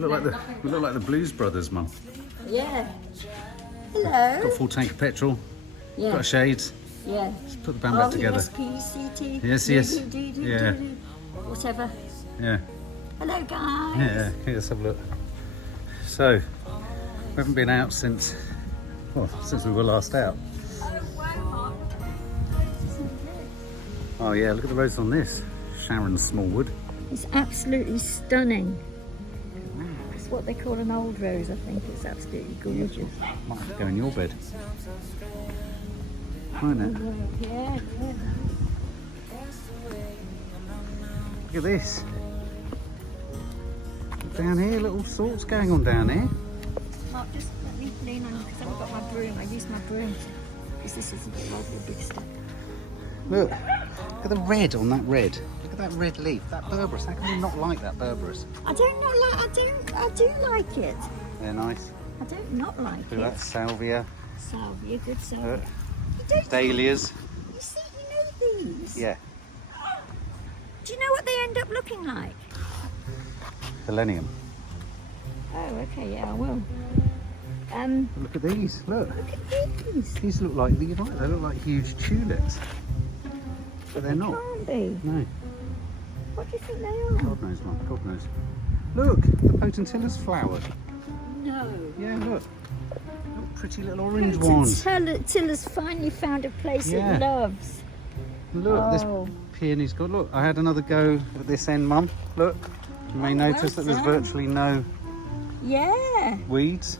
We look like the Blues Brothers, Mum. Yeah. Hello. Got a full tank of petrol. Yeah. Got shades. Yeah. Let's put the band back together. S-P-C-T. Yes. Yeah. Whatever. Yeah. Hello, guys. Yeah. Let's have a look. So, we haven't been out since we were last out. Oh yeah, look at the roses on this. Sharon Smallwood. It's absolutely stunning. It's what they call an old rose, I think. It's absolutely gorgeous. Might have to go in your bed. Won't it? Yeah. Look at this. Down here, little sorts going on down here. Mark, just let me lean on you because I haven't got my broom. I use my broom because this is a bit like a big step. Look at the red on that red. Look at that red leaf. That berberis. How can you not like that berberis? I do like it. They're nice. I don't not like Look at that salvia. Salvia, good salvia. You don't Dahlias. You see, you know these? Yeah. Do you know what they end up looking like? Selenium. Oh, okay, yeah, I will. Look at these. Look. Look at these. These look like, you're right, they look like huge tulips. But they're not. Can't be. No. What do you think they are? God knows, Mum. God knows. Look, the potentiilla's flowered. No. Yeah, look. Look, pretty little orange ones. Tilla's finally found a place Yeah. it loves. Look, this peony's got. Look, I had another go at this end, Mum. Look. You may notice that there's virtually no weeds.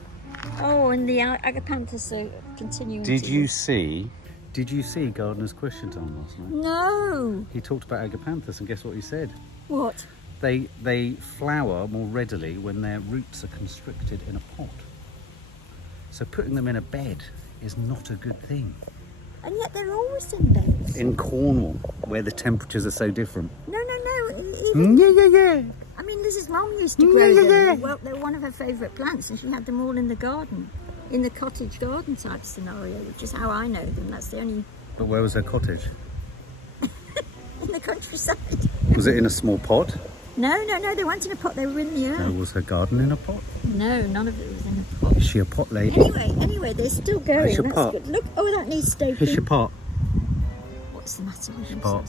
Oh, and the agapanthus are continuing. Did you see Gardener's Question Time last night? No. He talked about agapanthus, and guess what he said? What? They flower more readily when their roots are constricted in a pot. So putting them in a bed is not a good thing. And yet they're always in beds. In Cornwall, where the temperatures are so different. No. Yeah. I mean, Liz's mum used to grow them. Well, they're one of her favourite plants, and she had them all in the garden, in the cottage garden type scenario, which is how I know them. That's the only. But where was her cottage? In the countryside. Was it in a small pot? No. They weren't in a pot. They were in the earth. No, was her garden in a pot? No, none of it was in a pot. Is she a pot lady? Anyway, they're still going. Here's your That's pot. good. Look, that needs staking. Here's your pot. What's the matter with them? Pot.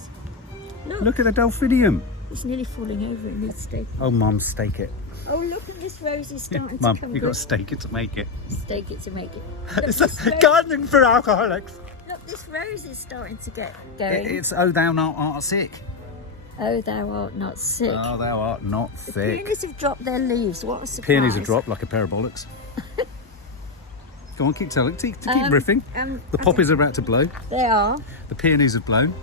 Look, Look at the delphinium. it's nearly falling over. It needs staking. Oh, Mum, stake it. Oh, look at this rose is starting Mum, to come you've got good. to stake it to make it. Stake it to make it. Look, It's this rose- gardening for alcoholics. Look, this rose is starting to get going. It's oh, thou art sick. Oh, thou art not sick. Oh, thou art not The thick. peonies have dropped their leaves. What a surprise. Peonies have dropped like a pair of bollocks. Go on, keep telling. Keep riffing. The poppies are about to blow. They are. The peonies have blown.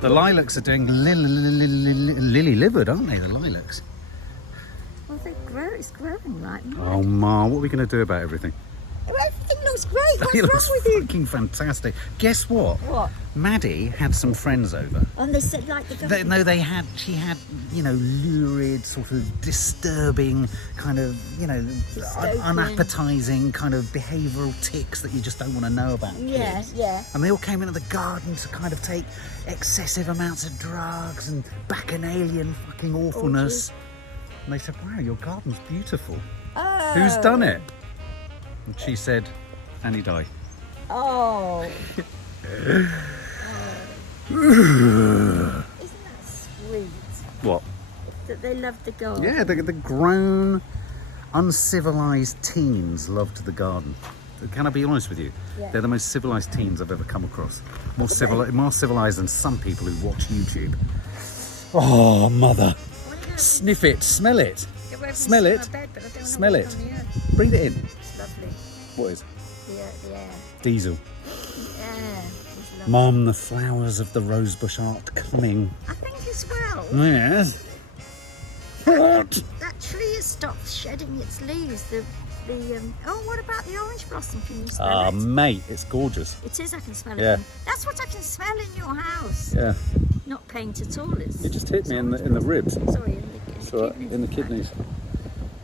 The lilacs are doing lily-livered, aren't they? The lilacs. Well, it's growing right now. Oh, Ma, what are we going to do about everything? Well, everything looks great. What's It wrong looks with you? fucking fantastic. Guess what? What? Maddie had some friends over. And they said like the government. She had, lurid, sort of disturbing, kind of, unappetizing kind of behavioural tics that you just don't want to know about kids. Yeah. And they all came into the garden to kind of take excessive amounts of drugs and bacchanalian fucking awfulness. And they said, wow, your garden's beautiful. Oh. Who's done it? And she said, Annie Dye. Oh. Isn't that sweet? What? That they loved the garden. Yeah, the grown, uncivilised teens loved the garden. Can I be honest with you? Yeah. They're the most civilised teens I've ever come across. More civilised than some people who watch YouTube. Oh, mother. Sniff it, smell it. Smell it. Smell it. Breathe it in. It's lovely. What is? The air. Diesel. The air is lovely. Mum, the flowers of the rosebush aren't coming. I think as well. Yes. What? That tree has stopped shedding its leaves. What about the orange blossom? Can you smell it? Mate, it's gorgeous. It is, I can smell Yeah. it. That's what I can smell in your house. Yeah. Not paint at all. It just hit me in the ribs. Sorry, in the kidneys.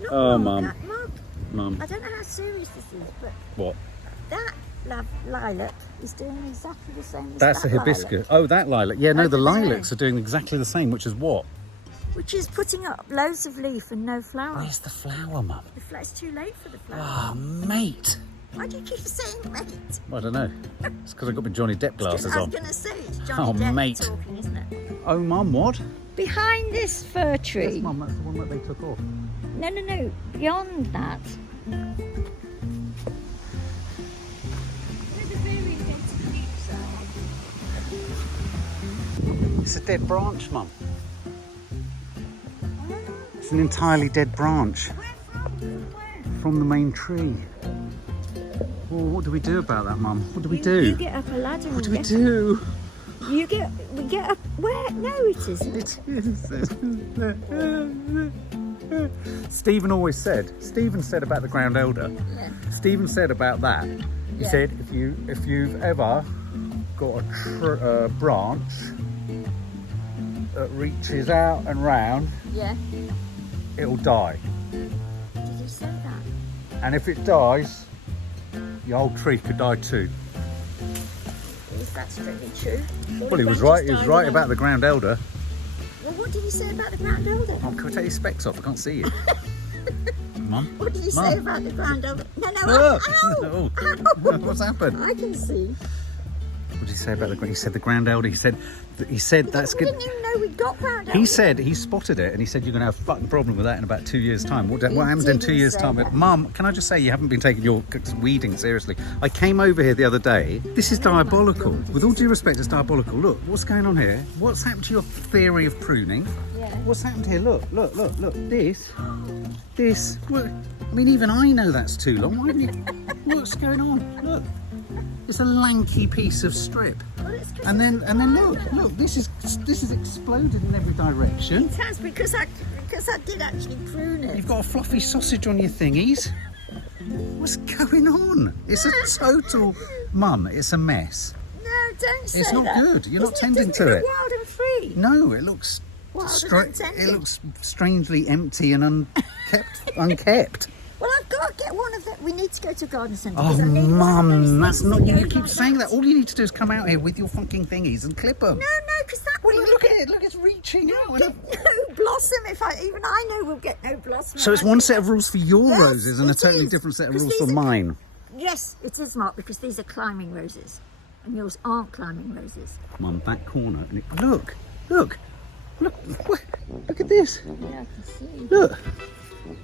Look, Oh, Mum. Mum. Mum. I don't know how serious this is, but What? that lilac is doing exactly the same as That's that a hibiscus. lilac. Oh, that lilac. Yeah, no, the Over there. lilacs are doing exactly the same, which is what? Which is putting up loads of leaf and no flower. Where's the flower, Mum? It's too late for the flower. Ah, mate. Why do you keep saying mate? I don't know. It's because I've got my Johnny Depp glasses I was on. going to say, it's Johnny Depp mate. talking, isn't it? Oh, Mum, what? Behind this fir tree. Yes, Mum, that's the one that they took off. No. Beyond that. It's a dead branch, Mum. It's an entirely dead branch. From the main tree. Well, what do we do about that, Mum? What do we do? You get up a ladder. What do we do? We get up. Where? No, it isn't. It is. Stephen said about the ground elder. Yeah. Stephen said about that. He Yeah. said if you've ever got a branch that reaches out and round, Yeah. it'll die. Did he say that? And if it dies, the whole tree could die too. Is that strictly true? Well, he was right. He was right about the ground elder. Well, what did he say about the ground elder? Mum, can we take your specs off? I can't see you. Mum? What did he Mum? say about the ground elder? No, Look! ow! Oh. What's happened? I can see. What did he say about the ground? He said the ground elder. He said that's We good. didn't even know we'd got ground elder. He said he spotted it, and he said you're going to have a fucking problem with that in about 2 years' time. What happens in 2 didn't years' say time? that. Mum, can I just say you haven't been taking your weeding seriously? I came over here the other day. This is diabolical. With all due respect, it's diabolical. Look, what's going on here? What's happened to your theory of pruning? Yeah. What's happened here? Look. This. Look. I mean, even I know that's too long. Why haven't you? What's going on? Look. It's a lanky piece of strip. Well, it's And then look, this is exploded in every direction. It has because I did actually prune it. You've got a fluffy sausage on your thingies. What's going on? It's a total Mum, it's a mess. No, don't say It's not that. good. You're not Doesn't tending it to look it. Wild and free. No, it looks Wild and it untended. looks strangely empty and unkept. Well, I've got to get one of them. We need to go to a garden centre. Oh, because I need one of Mum, those that's things not. that You goes keep like saying that. All you need to do is come out here with your fucking thingies and clip them. No, because that Well, will look at it. Look, it's reaching out. get no blossom. If even I know we'll get no blossom. So it's one set of rules for your Yes, roses and a it totally is. different set of 'Cause rules for these are- mine. Yes, it is, Mark, because these are climbing roses, and yours aren't climbing roses. Mum, that corner. And look at this. Yeah, I can see.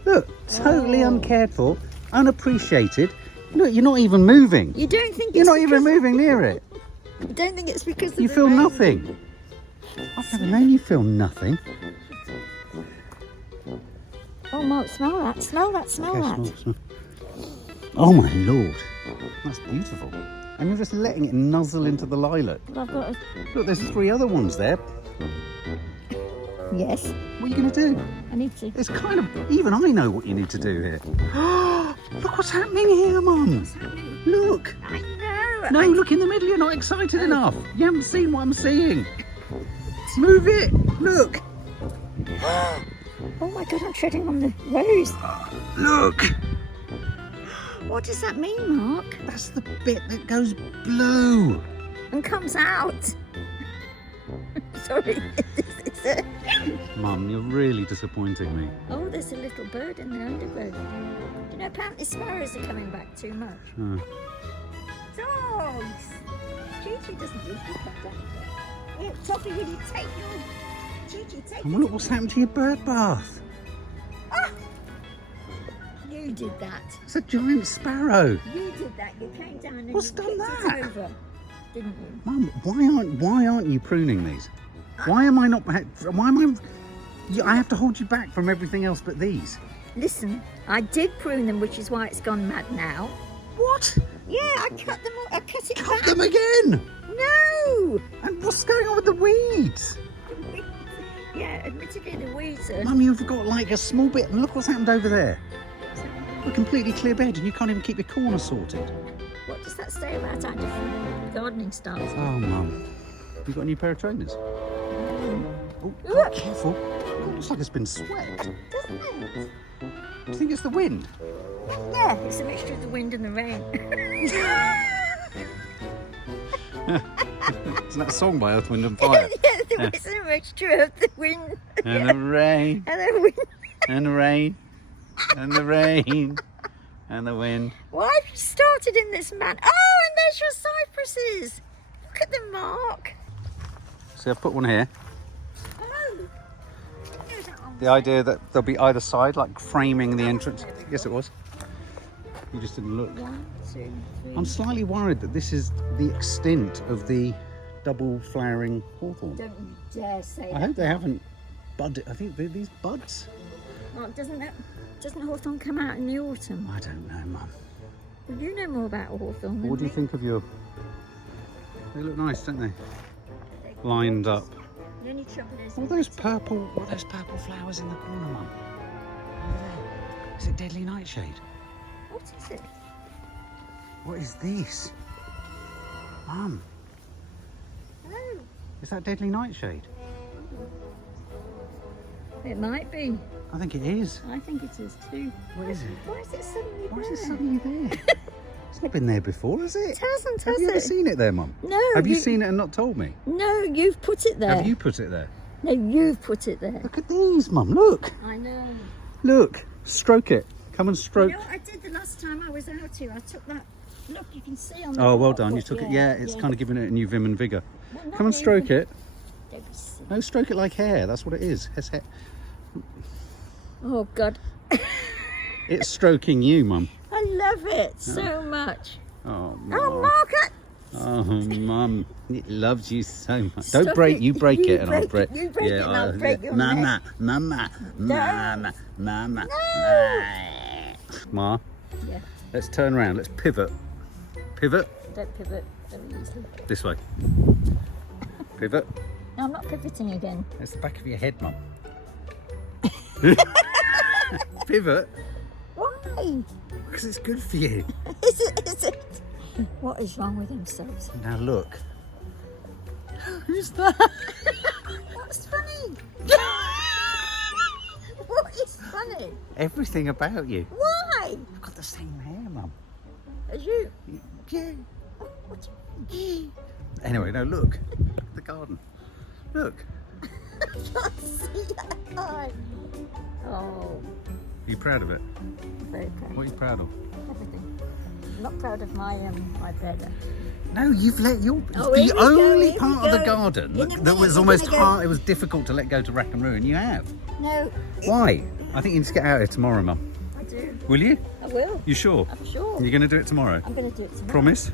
Look, totally uncared for, unappreciated. Look, you're not even moving. You don't think You're it's not even because- moving near it. You don't think it's because of You the feel rain? nothing. I've never known you feel nothing. Oh, Mark, smell that! Smell that! Smell Okay, that! smell. Oh my lord, that's beautiful. And you're just letting it nuzzle into the lilac. Well, I've got a... Look, there's 3 other ones there. Yes, What are you going to do? I need to. It's kind of, even I know what you need to do here. Look what's happening here, Mum. Look. I know. No, look in the middle, you're not excited enough. You haven't seen what I'm seeing. Move it, look. Oh my God, I'm treading on the rose. Look. What does that mean, Mark? That's the bit that goes blue. And comes out. Sorry. Is it? Mum, you're really disappointing me. Oh, there's a little bird in the undergrowth. You know, apparently sparrows are coming back too much. Dogs! Gigi doesn't usually come down here. Look, Toffee, will you take your... Gigi, take And look what's happened to your bird bath. Ah! You did that. It's a giant sparrow. You did that. You came down and What's you done kicked that? it over, didn't you? Mum, why aren't you pruning these? Why am I not? Why am I? I have to hold you back from everything else but these. Listen, I did prune them, which is why it's gone mad now. What? Yeah, I cut them all. I cut it Cut back. them again? No! And what's going on with the weeds? Yeah, admittedly the weeds are... Mum, you've got like a small bit. Look what's happened over there. A completely clear bed, and you can't even keep your corner sorted. What does that say about our different gardening styles? Oh, Mum, you got a new pair of trainers? Oh, Look. careful! It looks like it's been swept. Do Doesn't it? you think it's the wind? Yeah, it's a mixture of the wind and the rain. Isn't that a song by Earth, Wind and Fire? Yeah, it's a mixture of the wind And the rain. And the wind. And the rain. And the rain. And the wind. Why have you started in this man? Oh, and there's your cypresses. Look at the mark. See, I've put one here. Oh. No, that one The idea that they'll be either side, like framing the entrance. Yes, it was. You just didn't look. 1, 2, 3. I'm slightly worried that this is the extent of the double flowering hawthorn. Don't you dare say I that. hope they haven't budded. I think they're these buds. Well, doesn't hawthorn come out in the autumn? I don't know, Mum. Well, you know more about hawthorn than What do you me. think of your... They look nice, don't they? Lined up. The only trouble is... All those purple flowers in the corner, Mum. Over there. Is it deadly nightshade? What is it? What is this? Mum, Oh, is that deadly nightshade? it might be. I think it is. I think it is too. What is it? Why is it suddenly Why is there? it suddenly there? It's not been there before, has it? It hasn't, Have has you ever it? seen it there, Mum? No. Have you seen it and not told me? No, you've put it there. Have you put it there? No, you've put it there. Look at these, Mum. Look. I know. Look. Stroke it. Come and stroke. You know what I did the last time I was out here? I took that. Look, you can see on the. Oh, well top done. You bit, took it. Yeah, it's kind of giving it a new vim and vigour. Well, not Come and stroke even. it. Don't be silly. No, stroke it like hair. That's what it is. It's, Oh God, it's stroking you, Mum. I love it so much. Oh, Oh, Mum. Margaret! Oh, Mum. It loves you so much. Stop Don't break. it. You break You it and I'll break. break it. You break it and I'll break your Mama, neck. Mama, Mama, Mama. Ma, Yeah, let's turn around. Let's pivot. Pivot don't pivot very easily. this way. Pivot. No, I'm not pivoting again. It's the back of your head, Mum. Pivot Why? because it's good for you. Is it? Is it? What is wrong with themselves? Now look. Who's that? What's funny? What is funny? Everything about you. Why? You've got the same hair, Mum. As you? Yeah. What do you mean? Anyway, no, look. Look at the garden. Look. I can't see that eye. Oh, Are you proud of it? I'm very proud. What are you proud of? Everything. I'm not proud of my bed. No, you've let your Oh, here the we go, only here part we of the go. garden In a that minute, was we're almost gonna go- hard. It was difficult to let go to rack and ruin. You have. No, Why? I think you need to get out here tomorrow, Mum. I do. Will you? I will. You sure? I'm sure. You're going to do it tomorrow? I'm going to do it tomorrow. Promise?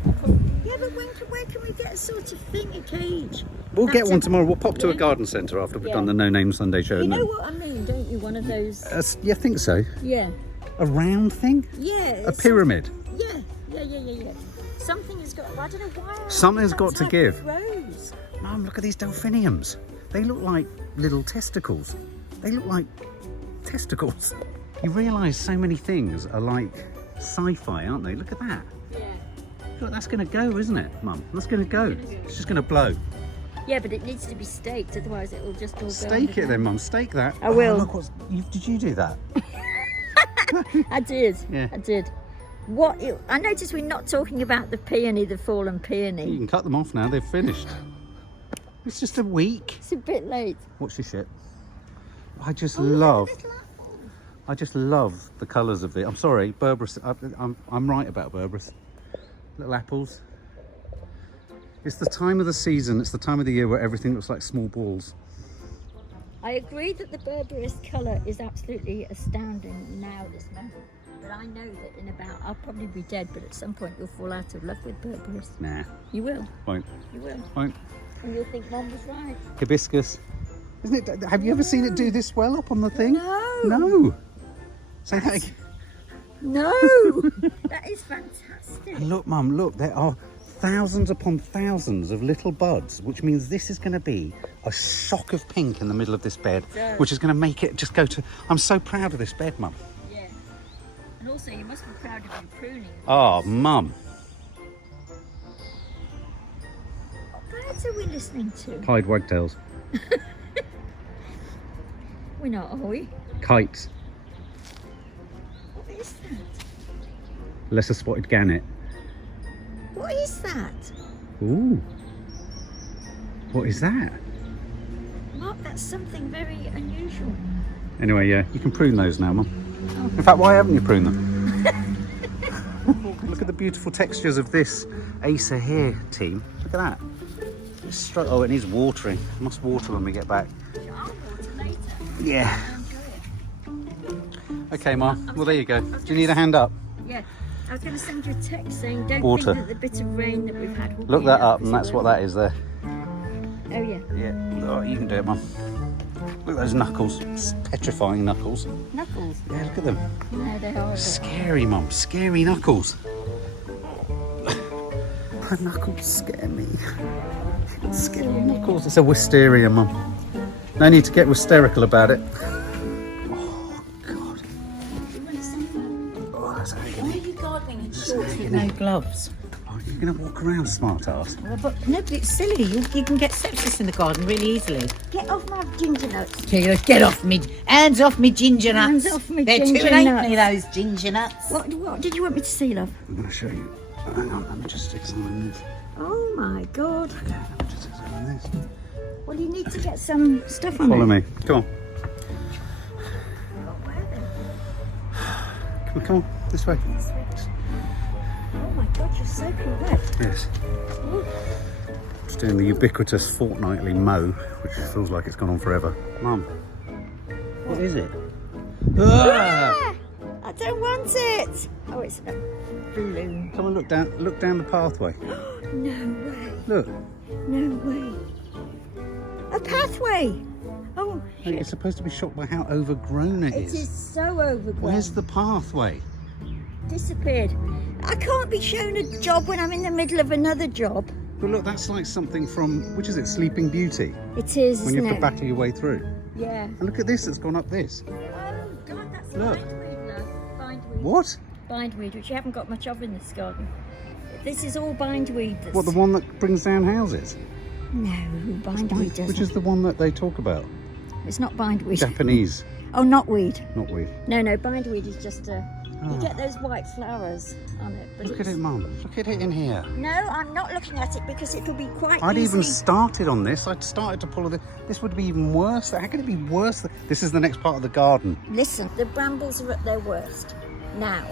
Yeah, but where can we get a sort of thing, a cage? We'll get That's one a- tomorrow. We'll pop to a Yeah. garden centre after we've Yeah. done the No Name Sunday show. You and know then- what I mean, don't you? One of those. Yeah, I think so. Yeah. A round thing? Yeah. A it's pyramid? Yeah. Something has got. I don't know why. I Something's like got that to type give. of rose. Mum, look at these delphiniums. They look like little testicles. They look like testicles. You realise so many things are like sci-fi, aren't they? Look at that. Yeah. Look, that's going to go, isn't it, Mum? That's going to go. It's just going to blow. Yeah, but it needs to be staked, otherwise it will just all go. Stake it then, Mum. Stake that. I will. Oh, look, did you do that? I did. Yeah. I did. I noticed we're not talking about the peony, the fallen You peony. can cut them off now. They've finished. It's just a week. It's a bit late. Watch this shit. I just Oh, look at love. the little apple. I just love the colours of it. I'm sorry, Berberis. I'm right about Berberis. Little apples. It's the time of the season. It's the time of the year where everything looks like small balls. I agree that the Berberis colour is absolutely astounding now, this moment. But I know that I'll probably be dead, but at some point you'll fall out of love with Berberis. Nah, You will. won't. You will. Won't. And you'll think Mum was right. Hibiscus. Isn't it? Have you ever seen it do this well up on the thing? No. No. Say that again. No. That is fantastic. And look, Mum, look, there are thousands upon thousands of little buds, which means this is going to be a shock of pink in the middle of this bed, It does. which is going to make it just go to... I'm so proud of this bed, Mum. Yeah. And also, you must be proud of your pruning. Oh, Mum. What birds are we listening to? Pied wagtails. We're not, are we? Kites. What is that? Lesser spotted gannet. What is that? Ooh. What is that? Mark, that's something very unusual. Anyway, yeah, you can prune those now, Mum. In fact, why haven't you pruned them? Look at the beautiful textures of this Acer here, team. Look at that. Oh, it needs watering. I must water when we get back. I'll water later. Yeah. Okay, Mum. Well, there you go. Do you need a hand up? Yeah. I was going to send you a text saying don't Water. think that the bit of rain that we've had will Look be that enough, up, and 'cause that's it what won't. that is there. Oh, yeah. Yeah. Oh, you can do it, Mum. Look at those knuckles. It's petrifying knuckles. Knuckles. Yeah, look at them. No, they are. Scary, Mum. Scary knuckles. Her knuckles scare me. Scary knuckles. It's a wisteria, Mum. No need to get hysterical about it. Oh, God. Oh, that's agony. Why are you gardening in shorts with no gloves? Oh, you're going to walk around, smart ass. Well, but no, but it's silly. You can get sepsis in the garden really easily. Get off my ginger nuts. Get off me. Hands off me ginger nuts. Hands off me They're ginger too late, nuts. those ginger nuts. What did you want me to see, love? I'm going to show you. Hang on, let me just examine this. Oh my God. Okay, let me just examine this. Well, you need to get some stuff on Follow it. me. Come on. Come on. This way. Oh my God, you're soaking wet. Yes. Just doing the ubiquitous fortnightly mow, which feels like it's gone on forever. Mum, what is it? Ah! I don't want it. Oh, it's a balloon. Come on, look down the pathway. No way. Look. No way. A pathway. Oh, Hey, it's supposed to be shocked by how overgrown it it is. is so overgrown. Where's the pathway? Disappeared. I can't be shown a job when I'm in the middle of another job. But look, that's like something from, which is it, Sleeping Beauty? It is, When you isn't have to it? battle your way through. Yeah. And look at this, it's gone up this. Oh God, that's Look. bindweed, love. Bindweed. What? Bindweed, which you haven't got much of in this garden. This is all bindweed. That's... What, the one that brings down houses? No, bindweed doesn't. Which is the one that they talk about? It's not bindweed. Japanese, Oh, not weed. not weed. No, bindweed is just a... You Oh. get those white flowers on it. But Look at it's... it, Mum. Look at it in here. No, I'm not looking at it because it'll be quite I'd even easily... started on this. I'd started to pull this would be even worse. How can it be worse? This is the next part of the garden. Listen, the brambles are at their worst now.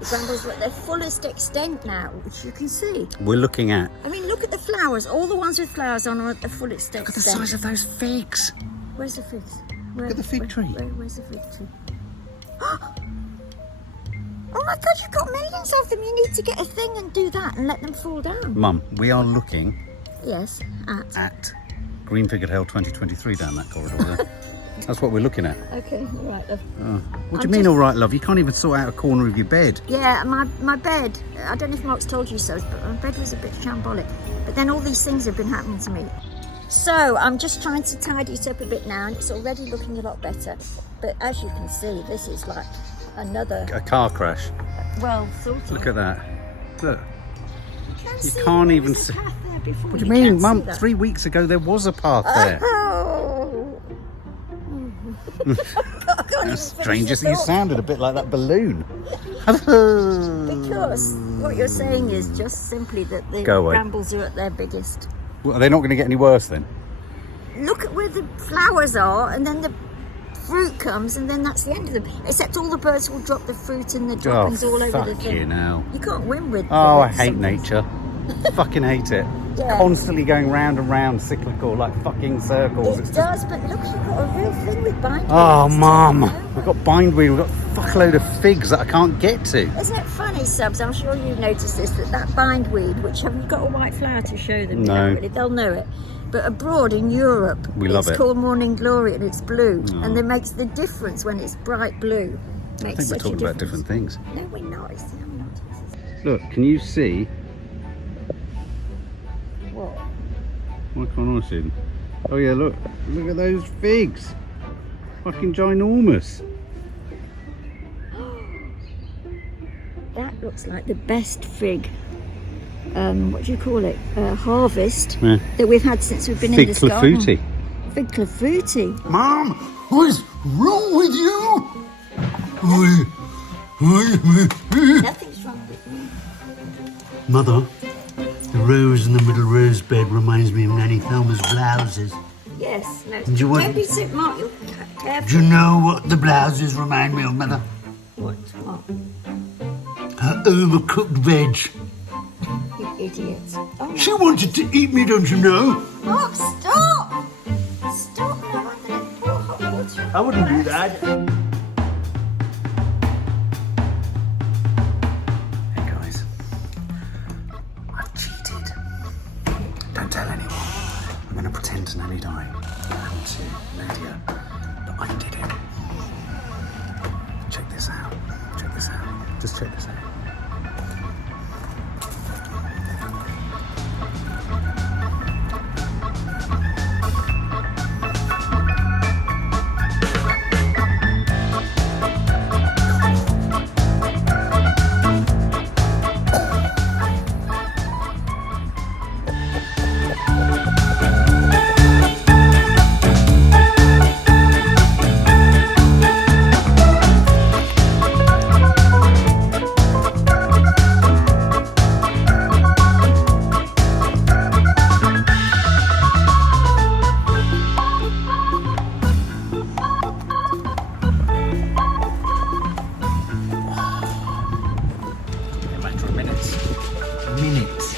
The brambles are at their fullest extent now, which you can see. We're looking at. I mean, look at the flowers. All the ones with flowers on are at the fullest extent. Look at the size of those figs. Where's the figs? Look at the fig tree. Where's the fig tree? Oh my God, you've got millions of them. You need to get a thing and do that and let them fall down. Mum, we are looking Yes, at Green Figured Hell 2023 down that corridor there. That's what we're looking at. Okay, all right, love. Oh. What do I'm you mean, just- all right, love? You can't even sort out a corner of your bed. Yeah, my bed, I don't know if Mark's told you so, but my bed was a bit shambolic. But then all these things have been happening to me. So I'm just trying to tidy it up a bit now, and it's already looking a lot better. But as you can see, this is like another, A car crash. well, sort of. Look at that. Look. Can you see can't there even was a see- path there before. What do you can't mean, see Mum? that. 3 weeks ago there was a path there. Oh. I can't even That's finish strange. the Just you thought. sounded a bit like that balloon. Because what you're saying is just simply that the Go away. brambles are at their biggest. Well, are they not going to get any worse then? Look at where the flowers are, and then the fruit comes, and then that's the end of them. Except all the birds will drop the fruit and the droppings all over the fuck thing. you now. You can't win with. Oh, I with hate something. nature. Fucking hate it. Yeah. Constantly going round and round, cyclical, like fucking circles. It It's does, just... but look, you've got a real thing with bindweed. Oh, It's Mum. taken over. We've got bindweed, we've got a fuckload of figs that I can't get to. Isn't it funny, Subs? I'm sure you've noticed this, that bindweed, which have you got a white flower to show them? No. Really, they'll know it. But abroad in Europe, We love it's it. called Morning Glory and it's blue. Oh. And it makes the difference when it's bright blue. I Makes think we're such a talking about difference. different things. No, we're not. I'm not. Look, can you see? What? Why can't I see them? Oh yeah, look at those figs. Fucking ginormous. That looks like the best fig. What do you call it? Harvest Yeah. that we've had since we've been in Fig this garden. clafouti. Fig clafouti. Mum, what's wrong with you? Nothing's wrong with me. Mother, the rose in the middle rose bed reminds me of Nanny Thelma's blouses. Yeah, Yes. No. Do you want- Don't be so Mark. You're careful. Do you know what the blouses remind me of, Mother? What? Her overcooked veg. You idiot. Oh, no. She wanted to eat me, don't you know? Mark, stop! Stop now. I'm going to pour hot water. I wouldn't do that. Hey guys, I've cheated. Don't tell anyone. I'm going to pretend Nanny died and to Nadia that I did it. Check this out. Check this out. Just check this out. A matter of minutes. Minutes.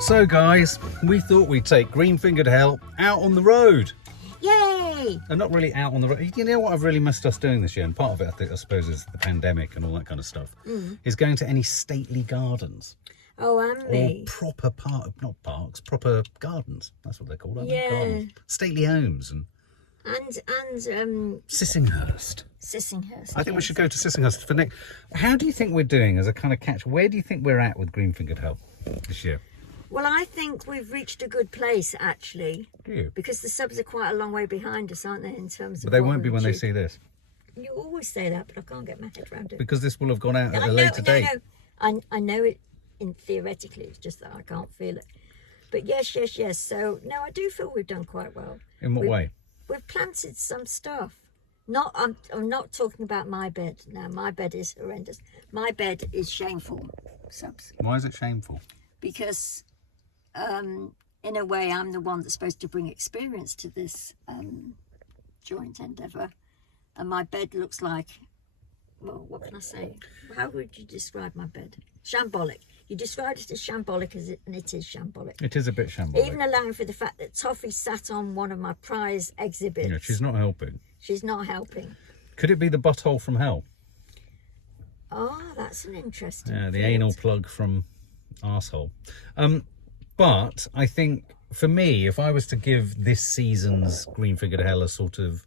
So guys, we thought we'd take green-fingered hell out on the road. Yay! And not really out on the road. You know what I've really missed us doing this year, and part of it I suppose is the pandemic and all that kind of stuff, is going to any stately gardens. Oh, and Or me. proper not parks, proper gardens. That's what they're called, aren't they? Yeah. Gardens. Stately homes and And Sissinghurst. Sissinghurst. I think we yes. should go to Sissinghurst for next. How do you think we're doing as a kind of catch? Where do you think we're at with green-fingered hell this year? Well, I think we've reached a good place, actually, Do you? because the subs are quite a long way behind us, aren't they, in terms of... But they what won't be we've when they achieved. see this, You always say that, but I can't get my head around it. because this will have gone out at I a know, later date. I know it theoretically, it's just that I can't feel it. But yes. So, no, I do feel we've done quite well. In what way? We've planted some stuff. I'm not talking about my bed now. My bed is horrendous. My bed is shameful, subs, Why is it shameful? because in a way I'm the one that's supposed to bring experience to this joint endeavour, and my bed looks like, well, what can I say? How would you describe my bed? Shambolic. You described it as shambolic, and it is shambolic. It is a bit shambolic. Even allowing for the fact that Toffee sat on one of my prize exhibits. Yeah, she's not helping. She's not helping. Could it be the butthole from hell? Oh, that's an interesting Yeah, the thought. anal plug from arsehole. But I think for me, if I was to give this season's green-fingered hell a sort of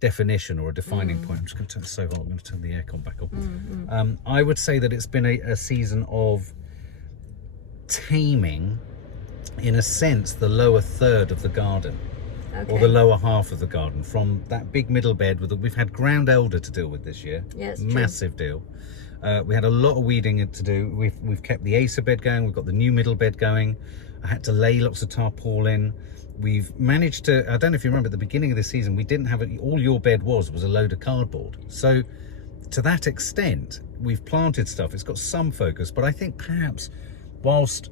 definition or a defining point, I'm just going to turn it so hot, I'm going to turn the aircon back on. I would say that it's been a season of taming, in a sense, the lower third of the garden. Okay. Or the lower half of the garden, from that big middle bed we've had ground elder to deal with this year. Yeah, it's true. Massive deal. We had a lot of weeding to do. We've kept the Acer bed going. We've got the new middle bed going. I had to lay lots of tarpaulin. We've managed to, I don't know if you remember, at the beginning of the season, we didn't have it. All your bed was a load of cardboard. So to that extent, we've planted stuff. It's got some focus, but I think perhaps whilst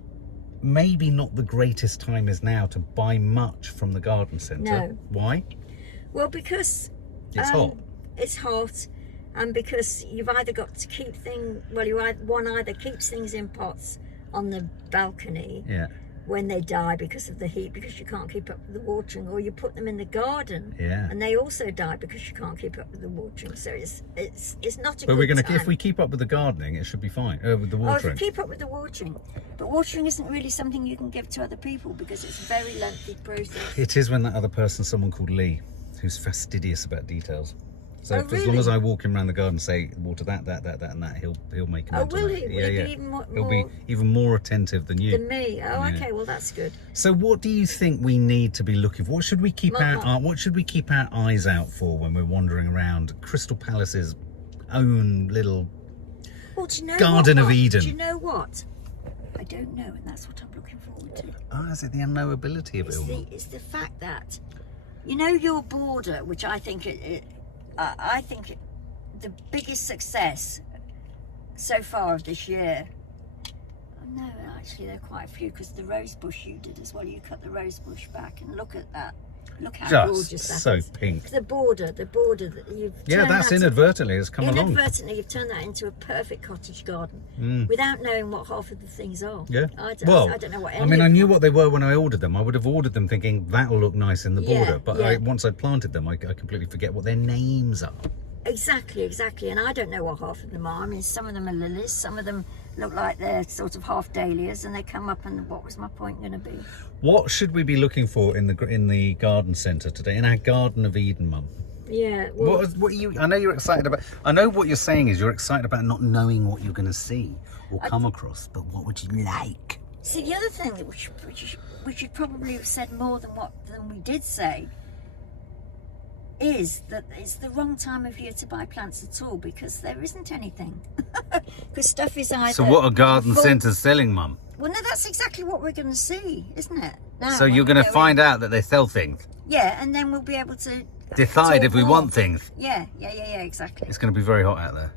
maybe not the greatest time is now to buy much from the garden centre. No. Why? Well, because It's hot. It's hot, and because you've either got to keep things. Well, one either keeps things in pots on the balcony Yeah. when they die because of the heat, because you can't keep up with the watering, or you put them in the garden, Yeah. and they also die because you can't keep up with the watering. So it's not a But good we're going to, time. if we keep up with the gardening, it should be fine. With the Oh, if watering. you keep up with the watering. But watering isn't really something you can give to other people because it's a very lengthy process. It is when that other person's someone called Lee, who's fastidious about details. So Oh, as long really? as I walk him around the garden and say, water that, and that, he'll make a Oh, note of will that. he? Will Yeah, he yeah. be even more, He'll be even more attentive than you. than me? Oh, Yeah. okay. Well, that's good. So what do you think we need to be looking for? What should we keep what should we keep our eyes out for when we're wandering around Crystal Palace's own little Well, do you know Garden what, of Mark? Eden? Do you know what? I don't know, and that's what I'm looking forward to. is it the unknowability of it all? It's the fact that, you know, your border, which I think I think the biggest success so far of this year. No, actually there are quite a few because the rose bush you did as well. You cut the rose bush back and look at that. Look how gorgeous that Just so is. pink. The border that you've Yeah, turned that's that inadvertently. It's come along. Inadvertently, you've turned that into a perfect cottage garden without knowing what half of the things are. Yeah. I don't know what. I mean, I knew what they were when I ordered them. I would have ordered them thinking that'll look nice in the border. But once I planted them, I completely forget what their names are. Exactly. And I don't know what half of them are. I mean, some of them are lilies. Some of them look like they're sort of half dahlias, and they come up. And what was my point going to be? What should we be looking for in the garden centre today? In our Garden of Eden, Mum? Yeah. Well, What are you? I know you're excited about. I know what you're saying is you're excited about not knowing what you're going to see or come across. But what would you like? see, the other thing that we should probably have said more than we did say is that it's the wrong time of year to buy plants at all because there isn't anything. Because stuff is either... So what are garden centres selling, Mum? Well, no, that's exactly what we're going to see, isn't it? Now, So you're going to find out that they sell things? Yeah, and then we'll be able to... Decide talk if we more. want things? Yeah, exactly. It's going to be very hot out there.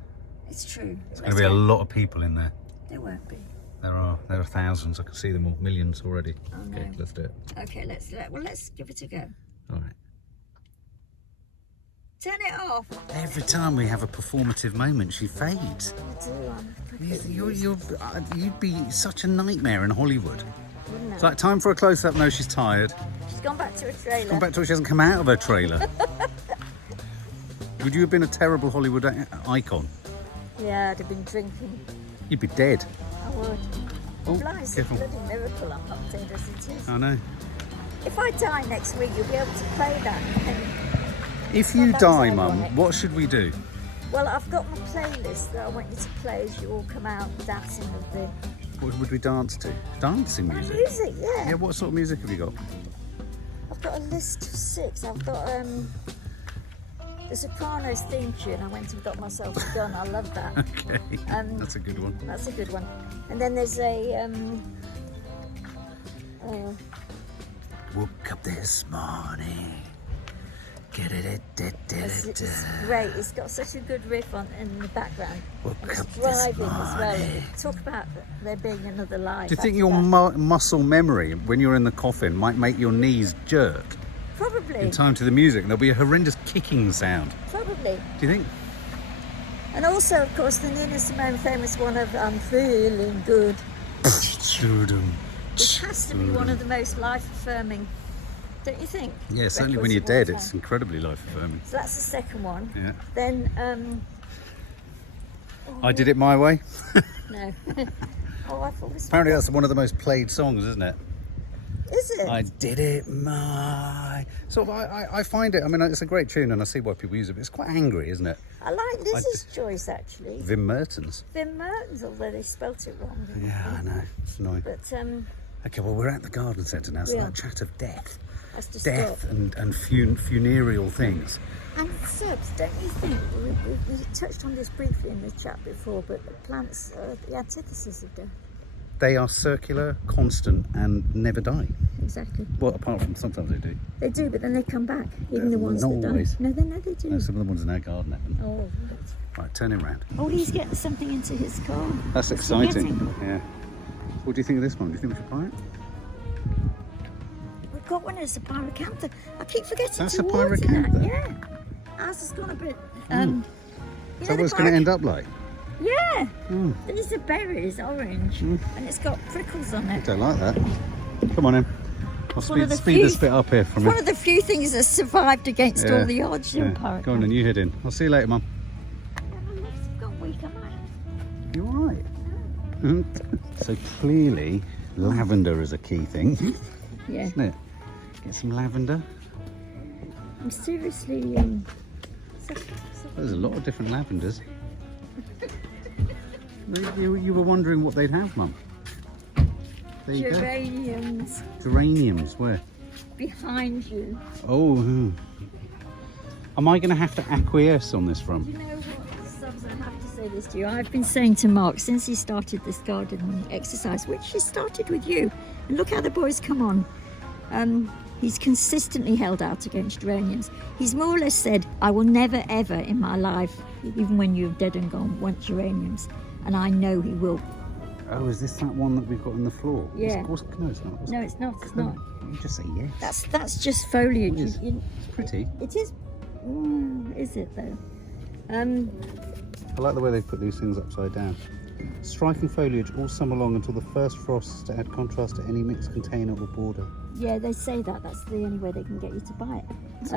It's true. There's going to be a lot of people in there. There won't be. There are thousands. I can see them all, millions already. Oh, no. Okay, let's do it. Okay, let's give it a go. All right. Turn it off. Every time we have a performative moment, she fades. I do. You'd be such a nightmare in Hollywood. Wouldn't it? It's like time for a close-up. No, she's tired. She's gone back to a trailer. Come back to her. She hasn't come out of her trailer. Would you have been a terrible Hollywood icon? Yeah, I'd have been drinking. You'd be dead. I would. Oh, Fly's a careful. bloody miracle. I'm not dead as it is. I know. If I die next week, you'll be able to play that. If Well, you that was die, ironic. Mum, what should we do? Well, I've got my playlist that I want you to play as you all come out dancing with the What would we dance to? Dancing music? music. Yeah. Yeah, what sort of music have you got? I've got a list of 6. I've got the Sopranos theme tune. I went and got myself a gun. I love that. Okay, that's a good one. That's a good one. And then there's a Woke up this morning. it's great. It's got such a good riff in the background. Woke And it's up this driving as well. morning. Talk about there being another life. Do you think after your that. muscle memory, when you're in the coffin, might make your knees jerk Probably. in time to the music? There'll be a horrendous kicking sound. Probably. Do you think? And also, of course, the Nina Simone famous one of I'm feeling good, which has to be one of the most life-affirming, don't you think? Yeah, certainly when records you're of all dead, time. it's incredibly life-affirming. So that's the second one. Yeah. Then, I Did It My Way. no. Oh, I thought this Apparently that's one of the most played songs, isn't it? Is it? I did it my... So I find it, I mean, it's a great tune and I see why people use it, but it's quite angry, isn't it? I like Liz's choice, actually. Vim Mertens. Vim Mertens, although they spelt it wrong. didn't Yeah, they? I know. It's annoying. But Okay, well, we're at the garden centre now, so Yeah. that chat of death. that's to Death stop. and funereal things. And Sebs, don't you think, we touched on this briefly in the chat before, but the plants are the antithesis of death. They are circular, constant, and never die. Exactly. Well, apart from sometimes they do. They do, but then they come back, even the ones Not that always. don't. No, they do. No, some of the ones in our garden haven't. Oh, right. Right, turn him round. Oh, he's getting something into his car. That's He's exciting. forgetting. Yeah. What do you think of this one? Do you think we should buy it? We've got one as a pyracantha. I keep forgetting That's to a water pyracantha? that. Yeah. Ours has gone a bit. You So know the what's going to end up like? Yeah. Mm. These are berries, orange, and it's got prickles on it. Don't like that. Come on in. I'll one of the speed few- this bit up here from One you. of the few things that survived against Yeah, all the odds. yeah. Pyracantha. Go on then, you head in. I'll see you later, Mum. My legs have gone weak, am I? You alright? So clearly, lavender is a key thing, Yeah. isn't it? Get some lavender. I'm seriously. There's a lot of different lavenders. You were wondering what they'd have, Mum. There you Geraniums go. Geraniums, where? behind you. Oh. Am I going to have to acquiesce on this You from? know what, Subs, I have to say this to you. I've been saying to Mark since he started this gardening exercise, which he started with you, and look how the boys come on. He's consistently held out against geraniums. He's more or less said, I will never ever in my life, even when you're dead and gone, want geraniums. And I know he will. Oh, is this that one that we've got on the floor? Yeah. No, it's not. No, it's not. It's not. You just say yes. That's just foliage. It is. It's pretty. It is. Is it though? I like the way they put these things upside down. Striking foliage all summer long until the first frosts to add contrast to any mixed container or border. Yeah, they say that. That's the only way they can get you to buy it.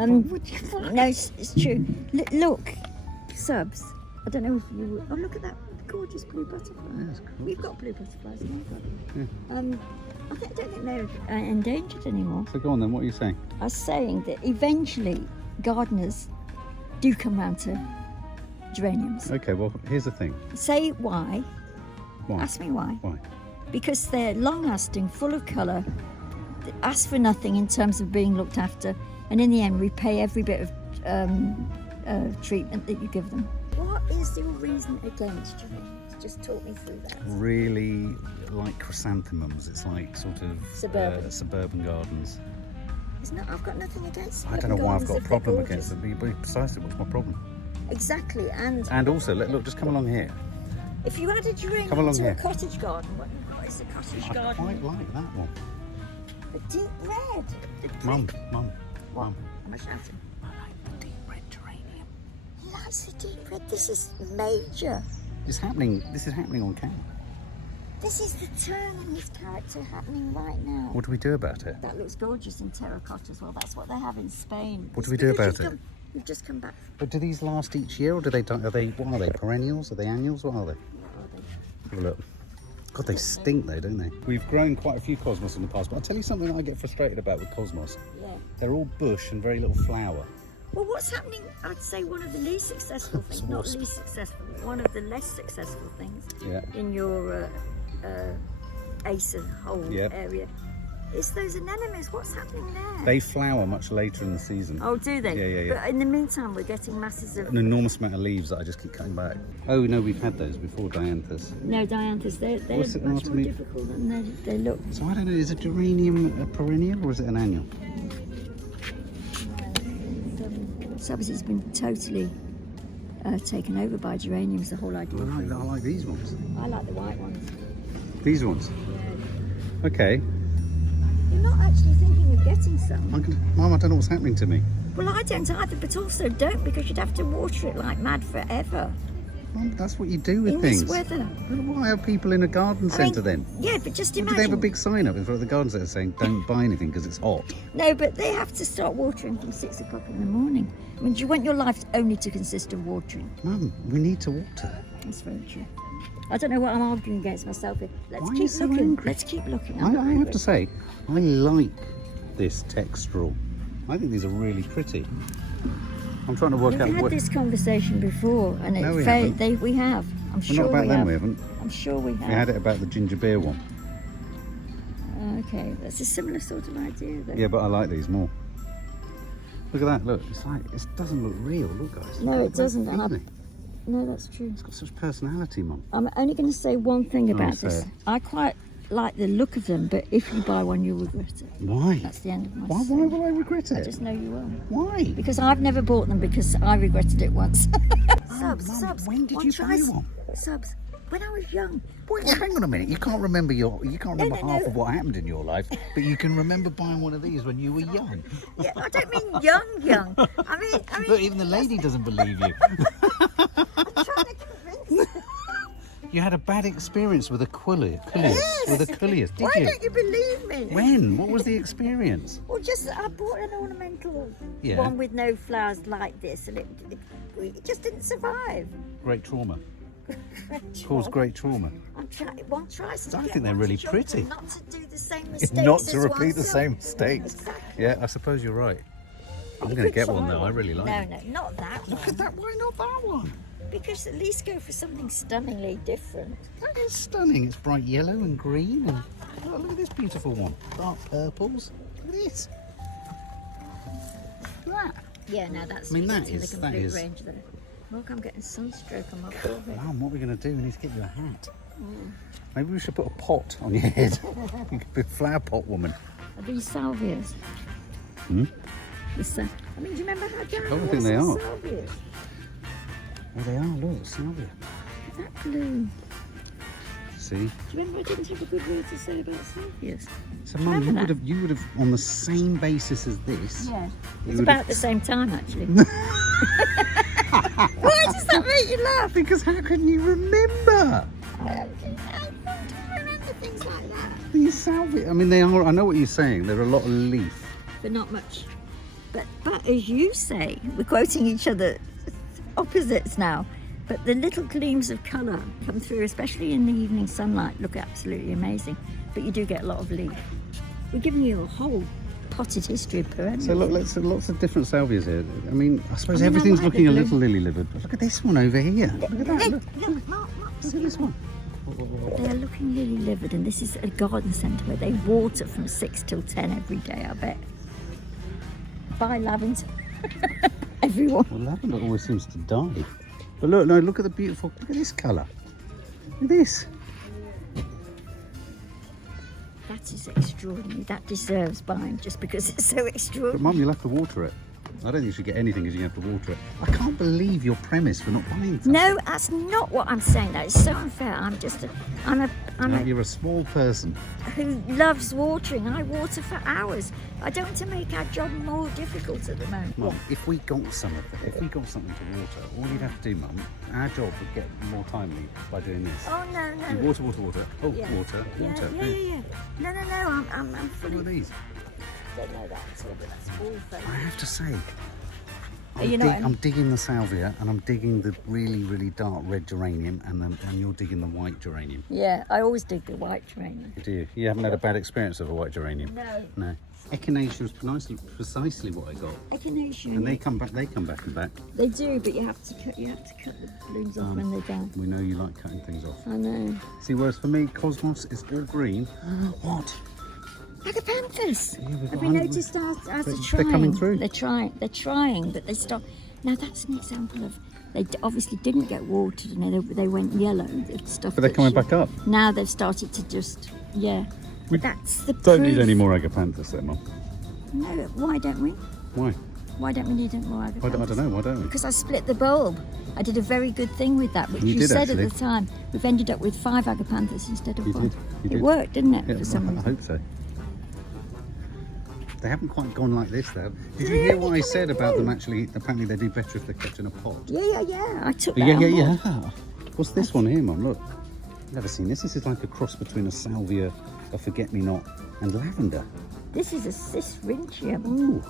No, it's true. Look, subs. I don't know if you. Oh, look at that gorgeous blue butterfly. That's cool. We've got blue butterflies in our garden. Yeah. I don't think they're endangered anymore. So go on then, what are you saying? I was saying that eventually gardeners do come round to geraniums. Okay, well, here's the thing. Say why. Why? Ask me why. Why? Because they're long-lasting, full of colour, ask for nothing in terms of being looked after, and in the end repay every bit of treatment that you give them. What is your reason against geraniums? Just talk me through that. Really like chrysanthemums. It's like sort of Suburban. gardens. It's not, I've got nothing against I don't know why I've got a problem against against it, but precisely what's my problem? Exactly, and also, look, just come along here. if you added geranium Come along to here. a cottage garden, what you've got is a cottage I garden. quite like that one. The deep red. The brick. Mum. What? Am I shouting? I like the deep red geranium. He likes the deep red. This is major. This is happening on camera. This is the turn in his character happening right now. What do we do about it? That looks gorgeous in terracotta as well. That's what they have in Spain. What do It's we do because about it? We've just come back. But do these last each year, or do they? What are they? Perennials? Are they annuals? What are they? Have a look. God, they stink though, don't they? We've grown quite a few cosmos in the past, but I'll tell you something that I get frustrated about with cosmos. Yeah. They're all bush and very little flower. Well, what's happening? I'd say one of the least successful things, not Wasp. least successful, one of the less successful things Yeah. in your Acer whole Yep. area is those anemones. What's happening there? They flower much later in the season. Oh, do they? Yeah. But in the meantime, we're getting masses of... An enormous amount of leaves that I just keep cutting back. Oh no, we've had those before, dianthus. No, dianthus, they're What's it much after more me? difficult than they look. So I don't know, is a geranium a perennial or is it an annual? Subs has been totally taken over by geraniums, the whole idea. I like these ones. I like the white ones. These ones? Okay. You're not actually thinking of getting some. Mum, I don't know what's happening to me. Well, I don't either, but also don't, because you'd have to water it like mad forever. Mum, that's what you do with In things. this weather. Well, why are people in a garden centre then? Yeah, but just Do imagine. they have a big sign up in front of the garden centre saying don't buy anything because it's hot? No, but they have to start watering from 6 o'clock in the morning. I mean, do you want your life only to consist of watering? Mum, we need to water. That's very true. I don't know what I'm arguing against myself here. Let's Why are you keep so looking. angry? Let's keep looking. I have to say, I like this textural. I think these are really pretty. I'm trying to work We've out had what... this conversation before, and No, we it's haven't. we have. I'm Well, sure not about we them, have. we haven't. I'm sure we have. We had it about the ginger beer one. Okay, that's a similar sort of idea, though. Yeah, but I like these more. Look at that, look. It's like, it doesn't look real, look guys. No, it doesn't. Look, And no, that's true. it's got such personality, Mum. I'm only going to say one thing about say this. it. I quite like the look of them, but if you buy one, you'll regret it. Why? That's the end of my Why story. will I regret I it? just know you will. Why? Because I've never bought them because I regretted it once. Mum, when did you buy one? Subs. When I was young. Wait, hang on a minute. You can't remember half no. of what happened in your life, but you can remember buying one of these when you were young. Yeah, I don't mean young. I mean. But even the lady doesn't believe you. I'm trying to convince. You had a bad experience with a Quillius. Yes. With a Quillius, did Why you? don't you believe me? When? What was the experience? Well, just I bought an ornamental Yeah. one with no flowers like this, and it just didn't survive. Great trauma. Caused great trauma. I'm trying. One tries to. I get think they're one's really children pretty. Not to do the same mistakes. Not to as repeat the oneself. same mistakes. Exactly. Yeah, I suppose you're right. I'm You going to could get try one though. I really like it. No, not that one. Look at that. Why not that one? Because at least go for something stunningly different. That is stunning. It's bright yellow and green. And look at this beautiful one. Dark purples. Look at this. Look at that. Yeah, no, that's. I mean, that in the is- that complete is- range there. Look, I'm getting sunstroke on my forehead. Mum, what are we going to do? We need to get you a hat. Maybe we should put a pot on your head. You could be a flower pot woman. Are these salvias? Hmm? I mean, do you remember how Jan Oh, I think was they in are. salvias? Oh, they are. Look, salvia. That blue. See? Do you remember I didn't have a good word to say about salvias? So, Mum, you would have, on the same basis as this. Yeah. you It's would about have- the same time, actually. Why does that make you laugh? Because how can you remember? I don't remember things like that. These salvia. I mean, they are. I know what you're saying. They're a lot of leaf. But not much. But as you say, we're quoting each other opposites now. But the little gleams of colour come through, especially in the evening sunlight, look absolutely amazing. But you do get a lot of leaf. We're giving you a whole potted history of perennials. So look, lots of different salvias here. I mean, I suppose I everything's like the looking a blue. little lily-livered. But look at this one over here. Look at that. Look, Mark, look at this one. they're looking lily-livered, and this is a garden centre where they water from 6 till 10 every day, I bet. Buy lavender. Everyone. Well, lavender always seems to die. But look, no, look at the beautiful. Look at this colour. Look at this. That is extraordinary. That deserves buying just because it's so But extraordinary. Mum, you'll have to water it. I don't think you should get anything because you have to water it. I can't believe your premise for not buying something. No, that's not what I'm saying. That is so unfair. I'm You're a small person. who loves watering. I water for hours. I don't want to make our job more difficult at the moment. Mum, if we got something to water, all you'd have to do, Mum, our job would get more timely by doing this. Oh no, You no. water. Oh, Yeah. water. Yeah. No. I'm fully. What are these? Don't know that. So that's all very. I have to say, Are you not? I'm digging the salvia and I'm digging the really, really dark red geranium and you're digging the white geranium. Yeah, I always dig the white geranium. Do you? You haven't had a bad experience of a white geranium? No. No. Echinacea is precisely what I got. Echinacea. And they come back and back. They do, but you have to cut the blooms off when they're down. We know you like cutting things off. I know. See, whereas for me, Cosmos is all green. What? Agapanthus. Yeah, we've got Have you 100 noticed ours are they're trying? coming through. They're trying, but they stop. Now that's an example of obviously didn't get watered and they went yellow. The stuff. But they're coming back up. Now they've started to just We that's the Don't need proof. any more agapanthus there, Mum. No, why don't we? Why? Why don't we need any more agapanthus? I don't know. Why don't we? Because I split the bulb. I did a very good thing with that, which You you did, said actually. at the time. We've ended up with 5 agapanthus instead of You 1. did. You It did. worked, didn't it? Yeah, For some I reason. hope so. They haven't quite gone like this, though. Did you They're hear what I only said coming about through. them actually? Apparently they do better if they're kept in a pot. Yeah. I took that on board. Yeah. What's this one here, Mum? Look. Never seen this. This is like a cross between a salvia, a forget-me-not, and lavender. This is a Cispringium. Ooh.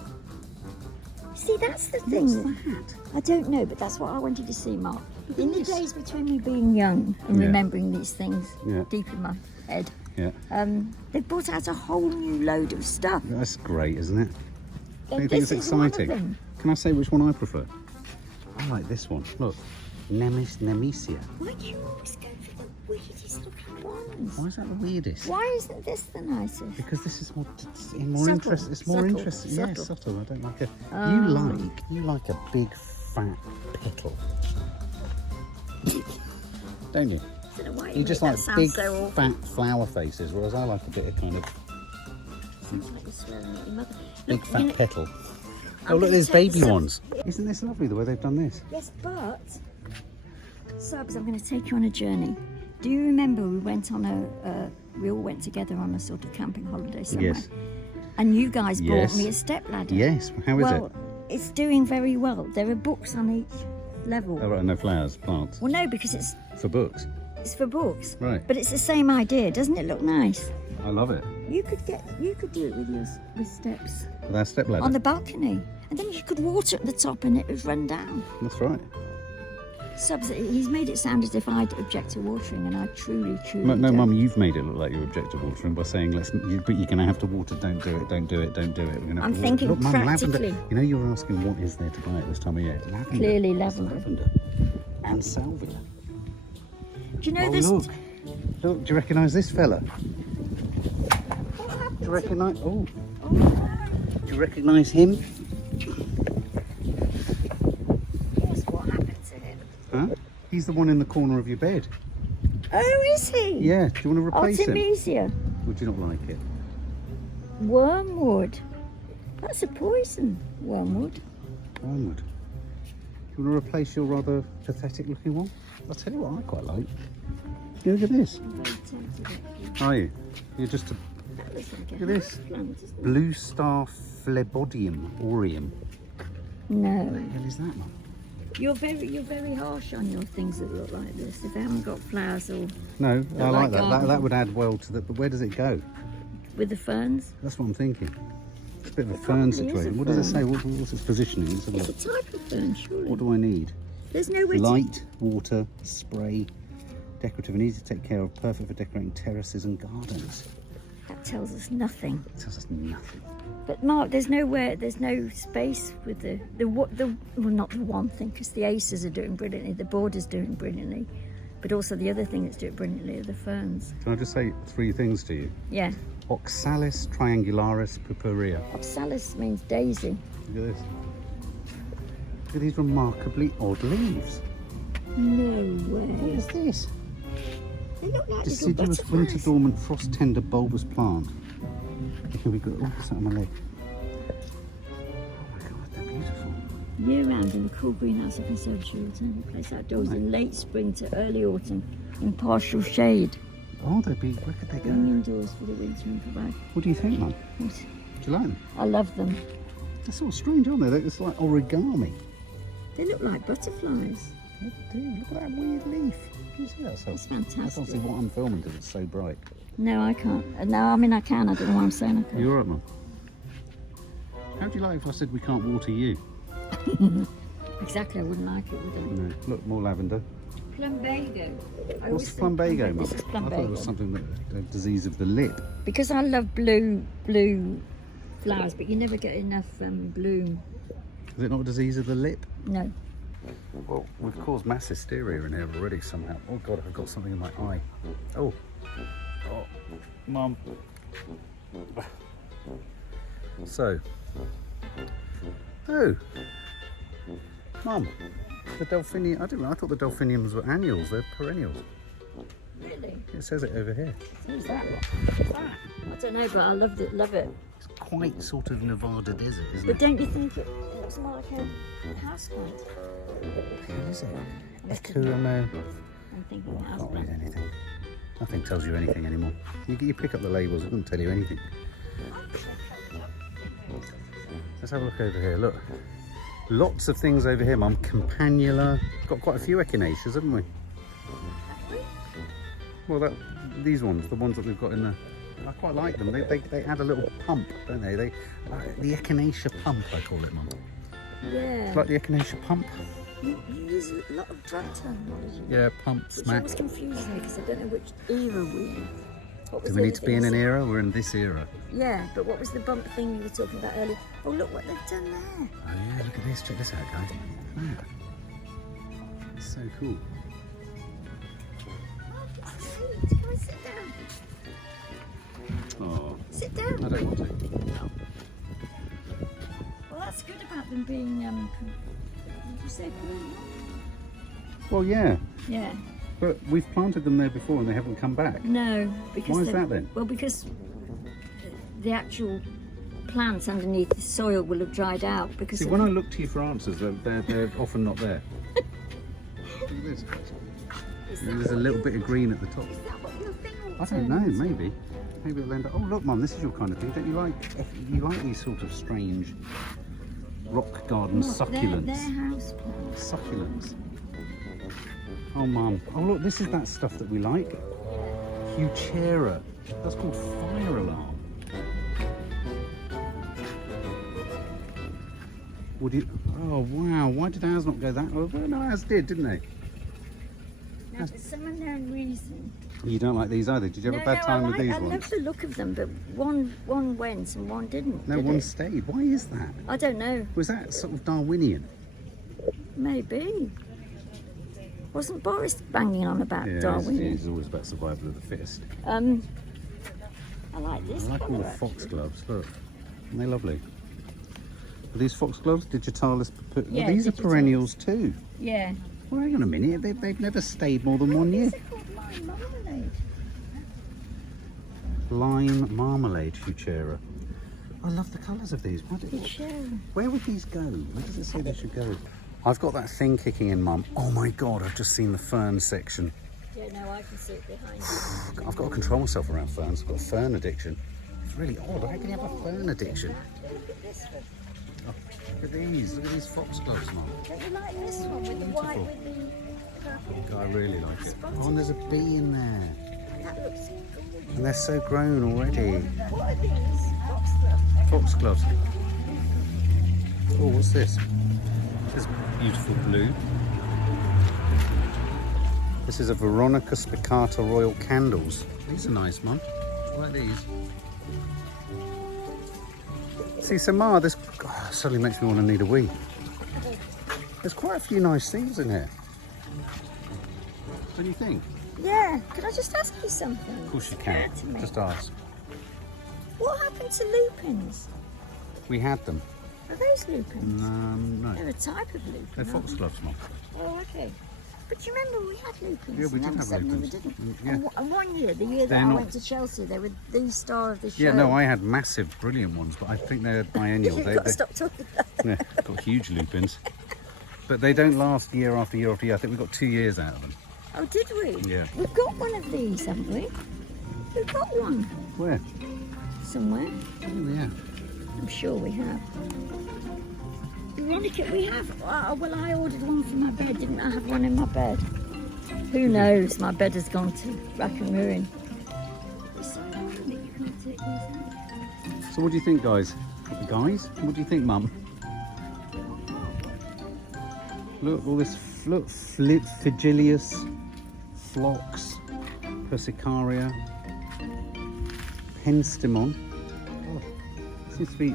See, that's the What's thing. that? I don't know, but that's what I wanted to see, Mark. In the days between me being young and Yeah. remembering these things Yeah. deep in my head, Yeah. they've brought out a whole new load of stuff. That's great, isn't it? And You think it's this is one of exciting? them. Can I say which one I prefer? I like this one. Look. Nemesia. Why do you always go for the weirdest looking ones? Why is that the weirdest? Why isn't this the nicest? Because this is more Subtle, interesting. It's more subtle, interesting. subtle. Yeah, subtle. I don't like it. Oh. You like a big fat petal, don't you? I don't know why You just make like that sound big so awful. fat flower faces, whereas I like a bit of kind of Sounds like you're swearing at your mother. big Look, fat you know- petal. I'm Oh look, gonna there's take baby some- ones. Isn't this lovely the way they've done this? Yes, but Subs, I'm going to take you on a journey. Do you remember we went on we all went together on a sort of camping holiday somewhere? Yes. And you guys bought Yes. me a stepladder. Yes. How is well, it? it's doing very well. There are books on each level. Oh right, no flowers, plants. Well, no, because it's For books. for books. Right. But it's the same idea. Doesn't it look nice? I love it. You could do it with steps With our stepladder. on the balcony. And then you could water at the top and it would run down. That's right. Subs, he's made it sound as if I'd object to watering, and I truly No, don't. Mum, you've made it look like you object to watering by saying, but you're going to have to water, don't do it. We're going to have I'm to water. thinking Look, Mum, practically. lavender. You know you were asking what is there to buy at this time of year. Lavender. Clearly It's lavender. lavender. And salvia. Do you know Oh, this? look. Look, do you recognise this fella? Do you recognise... Oh. Do you recognise him? Yes, what happened to him? Huh? He's the one in the corner of your bed. Oh, is he? Yeah, do you want to replace him? Artemisia. Would you not like it? Wormwood. That's a poison, wormwood. Wormwood. Do you want to replace your rather pathetic looking one? I'll tell you what I quite like. Look at this. I'm very tempted actually. Are you? You're just a... That looks like a Look at this. houseplant, doesn't it? Blue Star Phlebodium Aureum. No. What the hell is that, Mum? You're very harsh on your things that look like this. If they haven't got flowers or No, I like like that. garden. That would add well to the... But where does it go? with the ferns. That's what I'm thinking. It's a bit of a It fern probably is a situation. What does it say? fern. What's its positioning? Let's have a It's a look. type of fern, surely. What do I need? There's nowhere to... Light, water, spray, decorative and easy to take care of, perfect for decorating terraces and gardens. That tells us nothing. It tells us nothing. But Mark, there's no space with the well, not the one thing, because the aces are doing brilliantly, the border's doing brilliantly, but also the other thing that's doing brilliantly are the ferns. Can I just say 3 things to you? Yeah. Oxalis triangularis purpurea. Oxalis means daisy. Look at this. Look at these remarkably odd leaves. No What way. is this? They look like little Deciduous winter butterflies. dormant frost tender bulbous plant. Here we go. Oh, what's that on my leg? Oh my god, they're beautiful. Year round in a cool greenhouse or conservatory or alternative place outdoors in late spring to early autumn in partial shade. Oh, they'd be. Where could they go? Going indoors for the winter and provide. What do you think, Mum? What? Do you like them? I love them. They're sort of strange, aren't they? It's like origami. They look like butterflies. They do. Look at that weird leaf. Can you see that? So, That's I can't see fantastic. what I'm filming because it's so bright. No, I can't. No, I mean I can. I don't know why I'm saying I can't. You alright, Mum? How do you like if I said we can't water you? Exactly, I wouldn't like it, would I? No. Look, more lavender. Plumbago. What's plumbago, Mum? This is I thought it plumbago. was something that a disease of the lip. Because I love blue flowers, but you never get enough bloom. Is it not a disease of the lip? No. Well, we've caused mass hysteria in here already somehow. Oh god, I've got something in my eye. Oh, Mum. So, Mum, the delphinium. I didn't know. I thought the delphiniums were annuals. They're perennials. Really? It says it over here. Who's that? I don't know, but I love it. It's quite sort of Nevada desert, isn't But it? don't you think it looks more like a houseplant? What is it? Must have Ecuamo. I'm thinking Oh, I can't read houseplant. anything. Nothing tells you anything anymore. You pick up the labels, it doesn't tell you anything. Let's have a look over here. Look, lots of things over here, Mum. Campanula. Got quite a few echinaceas, haven't we? Well, these ones, the ones that we've got in the. I quite like them. They add a little pump, don't they? The echinacea pump, I call it, Mum. Yeah. Like the echinacea pump. You use a lot of drug terminology. Yeah, pump, Which smack. always confuses me because I don't know which era we're in. What was Do the we need other to be in thing an you era? We're in this era. said? Yeah, but what was the bump thing you were talking about earlier? Oh, look what they've done there. Oh yeah, look at this. Check this out, guys. Wow. It's so cool. Hey, come on, sit down. Oh, Sit down. I don't want to. Well, that's good about them being, what did you say, perennial? Well, yeah, Yeah. but we've planted them there before and they haven't come back. No, because Why is they're- that then? Well, because the actual plants underneath the soil will have dried out because See, of- when I look to you for answers, they're often not there. Look at this. Is that There's a what little your- bit of green at the top. Is that what your thing will I don't turn know, into? maybe. Maybe it'll end up. Oh, look, Mum, this is your kind of thing. Don't you like these sort of strange rock garden Look, succulents? They're house plants. Succulents. Oh, Mum. Oh, look, this is that stuff that we like. Heuchera. That's called fire alarm. Would you? Oh, wow. Why did ours not go that way? Well, no, ours did, didn't they? Now, for some unknown reason. You don't like these either. Did you have a bad time with these I ones? love the look of them, but one went and one didn't. No, did one it? stayed. Why is that? I don't know. Was that sort of Darwinian? Maybe. Wasn't Boris banging on about Darwin? It's always about survival of the fittest. I like I this like all colour, the actually. foxgloves. Look, aren't they lovely? Are these foxgloves digitalis? Yeah, These are digital. perennials too. Yeah. Well, hang on a minute. They've never stayed more than 1 year. These are called lime marmalade. Lime marmalade Heuchera. I love the colours of these. Where would these go? Where does it say they should go? I've got that thing kicking in, Mum. Oh my God, I've just seen the fern section. Yeah, no, I can see it behind you. I've got to control myself around ferns. I've got a fern addiction. It's really odd. How can you have a fern addiction? Look at this one. Oh, look at these. Look at these foxgloves, Mum. Don't you like this one with the white with the purple? I really like it. Oh, and there's a bee in there. That looks good. And they're so grown already. What are these? Foxgloves. Foxgloves. Oh, what's this? This is beautiful blue. This is a Veronica Spicata Royal Candles. These are nice, Mum. I like these. See, so Ma, this suddenly makes me want to need a wee. There's quite a few nice things in here. What do you think? Yeah, can I just ask you something? Of course you can. To me. Just ask. What happened to lupins? We had them. Are those lupins? No. They're a type of lupin. They're aren't they? foxgloves, Mum. Oh, okay. But you remember we had lupins? Yeah, we did and have then we lupins. didn't. Yeah. And one year, the year that They're I not- went to Chelsea, they were the star of the show. Yeah, no, I had massive, brilliant ones, but I think they're biennial. You've got to stop talking about that. Yeah, got huge lupins. But they don't last year after year after year. I think we got 2 years out of them. Oh, did we? Yeah. We've got one of these, haven't we? We've got one Where? somewhere. Oh, yeah. I'm sure we have. Veronica, we have. Well, I ordered one for my bed. Didn't I have one in my bed? Who knows? My bed has gone to rack and ruin. It's so lovely that you can't take these out. So what do you think, guys? Guys? What do you think, Mum? Look, all this, look, Phygilius, Phlox, Persicaria, Penstemon. Oh, seems to be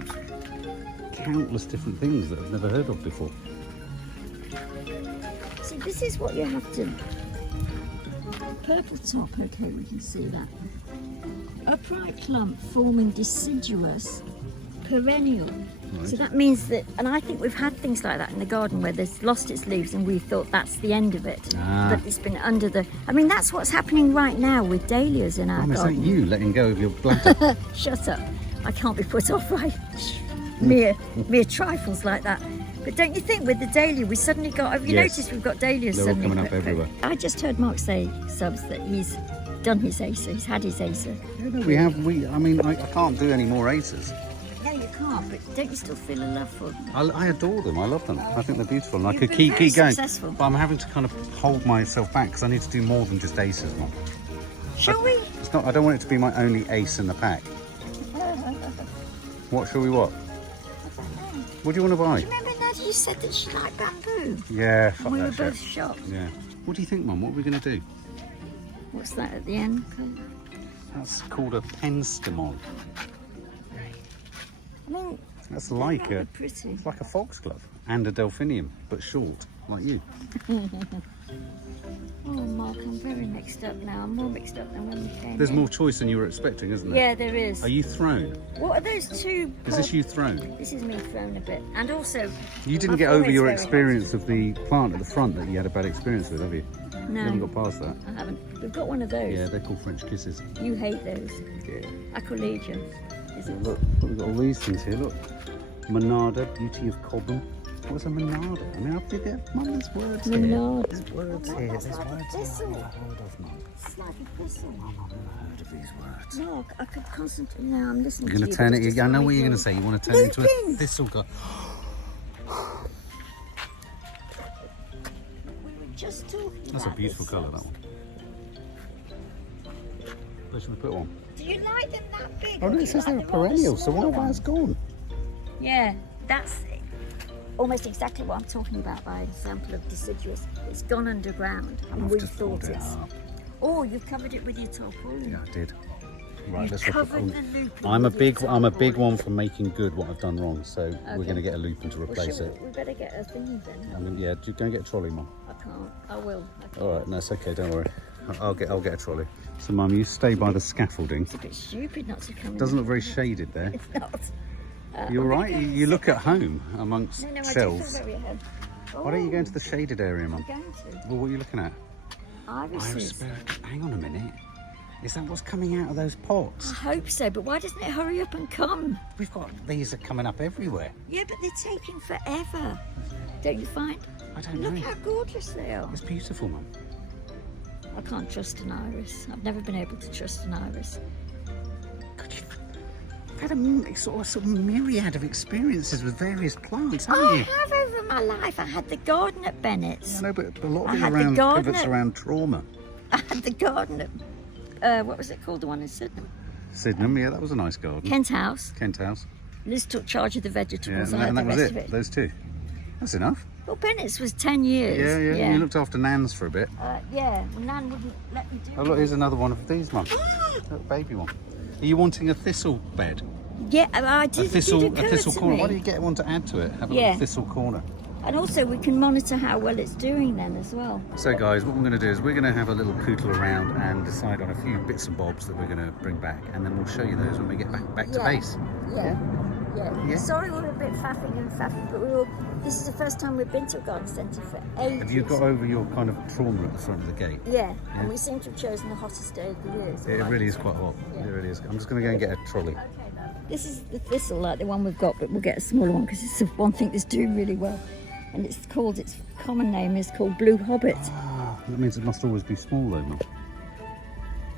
countless different things that I've never heard of before. See, this is what you have to. Purple top, okay, we can see that. Upright clump forming deciduous perennial. Right. So that means that, and I think we've had things like that in the garden where there's lost its leaves and we thought that's the end of it. But it's been under the. I mean, that's what's happening right now with dahlias in our Mum, is that garden. you letting go of your bladder? Shut up. I can't be put off by mere trifles like that. But don't you think with the dahlia we suddenly got, have you Yes. noticed we've got dahlias They're all suddenly? coming up everywhere. I just heard Mark say, Subs, that he's done his ACER, he's had his ACER. I mean, I can't do any more aces. No, you can't, but don't you still feel a love for them? I adore them. I love them. I think they're beautiful, and I You've could been keep very going. successful. But I'm having to kind of hold myself back because I need to do more than just aces, Mum. Shall we? It's not. I don't want it to be my only ace in the pack. What shall we what? What do you want to buy? Remember Nadia, you said that she liked bamboo? Yeah, fuck And we were that both shit. shocked. Yeah. What do you think, Mum? What are we going to do? What's that at the end? That's called a penstemon. I mean, That's they're like rather a, pretty. it's like a foxglove and a delphinium, but short, like you. Oh, Mark, I'm very mixed up now. I'm more mixed up than when we came There's in. more choice than you were expecting, isn't there? Yeah, there is. Are you thrown? What are those two? Is this you thrown? This is me thrown a bit. And also, You didn't my get over forehead's your very experience of the plant at the front that you had a bad experience with, have you? You No, haven't got past that. I haven't. We've got one of those. Yeah, they're called French kisses. You hate those. Yeah. Aquilegia, is it? Look, we've got all these things here. Look, Monada, beauty of Cobham. What's a monada? I mean, I did that. Mum, there's words here. Monada. There's words Mum, here. that's There's like a words here thistle. I've never heard of, Mum. It's like a thistle. Mum, I've never heard of these words. No, I could concentrate. No, I'm listening You're to going you. to turn but it. it's just I know not what you're going to good. say. You want to turn it into a Lupins. thistle guy. We were just talking That's a about beautiful this, colour, that Subs. one. Where should we put one? Do you like them that big? Oh or no, do it you says like they're a the rather perennial, so one smaller of ours ones? gone. Yeah, that's almost exactly what I'm talking about by example of deciduous. It's gone underground and I've we just thought pulled it it's... up. Oh, you've covered it with your tarpaulin. Yeah, I did. Right, You've let's look covered at. the lupin I'm a with your big tarpaulin. one for making good what I've done wrong. So we're Okay. going to get a lupin to Well, replace shall it. we better get a thingy then. I mean, yeah, go and get a trolley, Mum. I can't. I will. I can't. All right, no, it's okay. Don't worry. I'll get a trolley. So, Mum, you stay by the scaffolding. It's a bit stupid not to come in. Doesn't look very shaded there. It's not. You're I'm gonna right. go You look at home amongst No, I do feel shelves. very ahead. Why don't you go into the shaded area, I'm Mum? going to. Well, what are you looking at? Irises. Hang on a minute. Is that what's coming out of those pots? I hope so, but why doesn't it hurry up and come? We've got these are coming up everywhere. Yeah, but they're taking forever. Don't you find? I don't Look know. how gorgeous they are. It's beautiful, Mum. I can't trust an iris. I've never been able to trust an iris. You've had a sort of myriad of experiences with various plants, haven't I you? have over my life. I had the garden at Bennett's. I know, but a lot I of had it the around garden pivots at- around trauma. I had the garden at, what was it called? The one in Sydenham. Sydenham, yeah, that was a nice garden. Kent House. Kent House. Liz took charge of the Yeah, vegetables. and I had that the was rest it. of it. Those two. That's enough. Well, Bennett's was 10 years. Yeah. You looked after Nan's for a bit. Yeah. Well, Nan wouldn't let me do Oh look, here's another one of these, Mum. Little baby one. Are you wanting a thistle bed? Yeah, I did. A thistle it did occur to corner. me. Why don't you get one to add to it? Have a Yeah. little thistle corner. And also, we can monitor how well it's doing then as well. So guys, what we're going to do is we're going to have a little pootle around and decide on a few bits and bobs that we're going to bring back, and then we'll show you those when we get back to base. Yeah. Yeah. Sorry we're a bit faffing and faffing, but this is the first time we've been to a garden centre for ages. Have you got over your kind of trauma at the front of the gate? Yeah, and we seem to have chosen the hottest day of the year. So It really is quite hot. Yeah. It really is. I'm just going to go and get a trolley. This is the thistle, like the one we've got, but we'll get a smaller one because it's the one thing that's doing really well. And its common name is called Blue Hobbit. Ah, that means it must always be small though, Mum.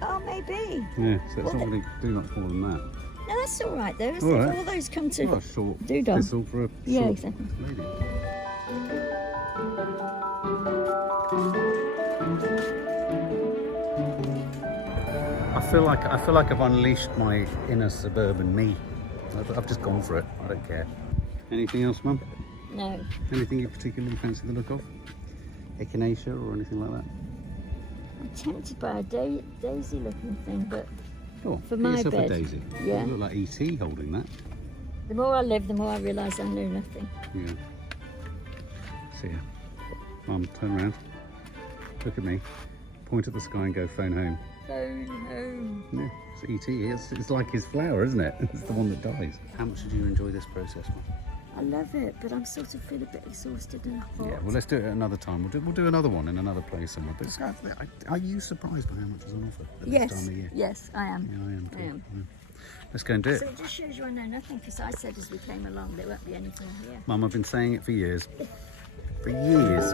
Oh, maybe. Yeah, so it's Well, not going to do much more than that. No, that's all right though. All right. All those come to Well, a short doodah. thistle for a Yeah, short exactly. lady. I feel like I've unleashed my inner suburban me. I've just gone for it. I don't care. Anything else, Mum? No. Anything you particularly fancy the look of? Echinacea or anything like that? I'm tempted by a daisy looking thing, but Go on, For get my yourself bed. a daisy. Yeah. You look like E.T. holding that. the more I live, the more I realise I know nothing. Yeah. See ya. Mum, turn around. Look at me. Point at the sky and go phone home. Phone home. Yeah, it's E.T. It's like his flower, isn't it? It's the one that dies. How much did you enjoy this process, Mum? I love it, but I'm sort of feel a bit exhausted and hot. Yeah, well, let's do it another time. We'll do another one in another place somewhere. But are you surprised by how much is on offer at this time of year? Yes, I am. Yeah, I am. I am. Yeah. Let's go and do it. So it just shows you I know nothing, because I said as we came along there won't be anything here. Mum, I've been saying it for years. For years.